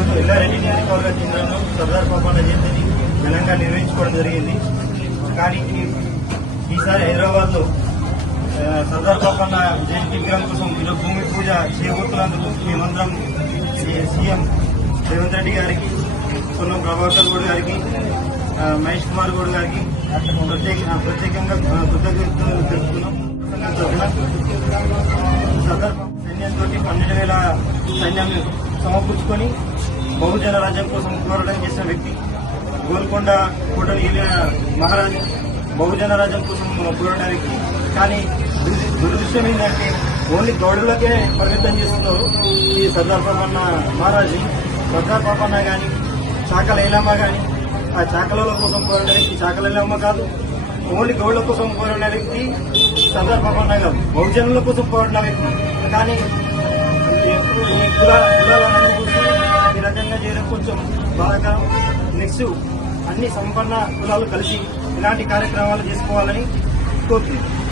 ఈరోజు ఎల్లారెడ్డి నియోజకవర్గ కేంద్రంలో సర్దార్ పాపన్న జయంతిని ఘనంగా నిర్వహించుకోవడం జరిగింది కానీ ఈసారి హైదరాబాద్లో సర్దార్ పాపన్న జయంతి విగ్రహం కోసం ఈరోజు భూమి పూజ చేయబోతున్నందుకు మేమందరం సీఎం రేవంత్ రెడ్డి గారికి పొన్నం ప్రభాకర్ గౌడ్ గారికి మహేష్ కుమార్ గౌడ్ గారికి ప్రత్యేక ప్రత్యేకంగా కృతజ్ఞతలు తెలుపుతున్నాం సర్దార్ సైన్యంతో పన్నెండు వేల సైన్యాన్ని సమకూర్చుకొని బహుజన రాజ్యం కోసం పోరాటం చేసిన వ్యక్తి. గోల్కొండ కోటలు మహారాజు బహుజన రాజ్యం కోసం పోరాడిన వ్యక్తి. కానీ దురదృష్టం ఏంటంటే ఓన్లీ గౌడులకే పరిమితం చేస్తున్నారు ఈ సర్దార్ పాపన్న మహారాజు. సర్దార్ పాపన్న కానీ చాకల ఏలమ్మ కానీ ఆ చాకల కోసం పోరాడిన వ్యక్తి చాకల ఏలమ్మ కాదు. ఓన్లీ గౌడుల కోసం పోరాడిన వ్యక్తి సర్దార్ పాపన్న కాదు. బహుజనుల కోసం పోరాడిన వ్యక్తి. కానీ కొంచెం నెక్స్ట్ అన్ని సంపన్న కులాలు కలిసి ఇలాంటి కార్యక్రమాలు చేసుకోవాలని కోరుతున్నాను